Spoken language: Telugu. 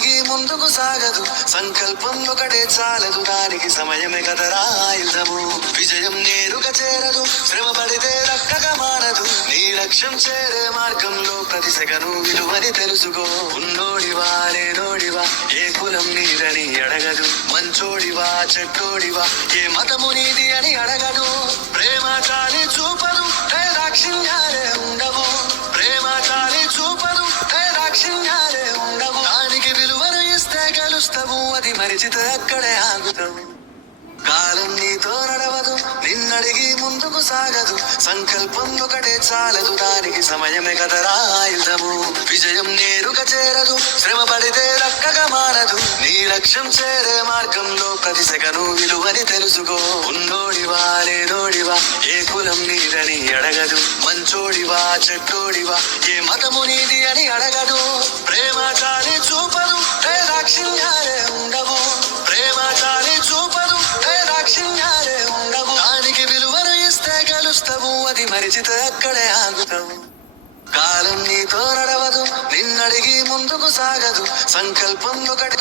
నిన్నడిగి ముందుకు సాగదు, సంకల్పం ఒకటే చాలదు, దానికి సమయమే కదరా ఆయుధము. విజయం నేరుగా చేరదు, శ్రమ పడితే రక్కగా మారదు, నీ లక్ష్యం చేరే మార్గంలో ప్రతి సెకను విలువని తెలుసుకో. ఉన్నోడివా లేనోడివా, ఏ కులం నీదని అడగదు, మంచోడివా చెడ్డోడివా, ఏ మతము నీది అని అడగదు. ప్రేమ చాలి చూపదు, దాక్షిణ్యాలే ఉండవు, ప్రేమ చాలి చూపదు, దాక్షిణ్యాలే ఉండవు. దానికి విలువను ఇస్తే గెలుస్తావు, అది మరిచితే అక్కడే ఆగుతావు. కాలం నీతో నడవదు, నిన్నడిగి ముందుకు సాగదు, సంకల్పం ఒకటే చాలదు, దానికి సమయమే కదరా ఆయుధము. విజయం నేరుగా చేరదు, శ్రమ పడితే రక్కగా మారదు, నీ లక్ష్యం చేరే మార్గంలో ప్రతి సెకను విలువని తెలుసుకో. ఉన్నోడివా లేనోడివా, ఏ కులం నీదని అడగదు, మంచోడివా చెడ్డోడివా, ఏ మతము నీది అని అడగదు. ప్రేమ చాలి చూపదు, దాక్షిణ్యాలే ఉండవు, ప్రేమ చాలి చూపదు, దాక్షిణ్యాలే ఉండవు. దానికి విలువను ఇస్తే గెలుస్తావు, అది మరిచితే అక్కడే ఆగుతావు. కాలం నీతో నడవదు, నిన్నడిగి ముందుకు సాగదు, సంకల్పం ఒకటి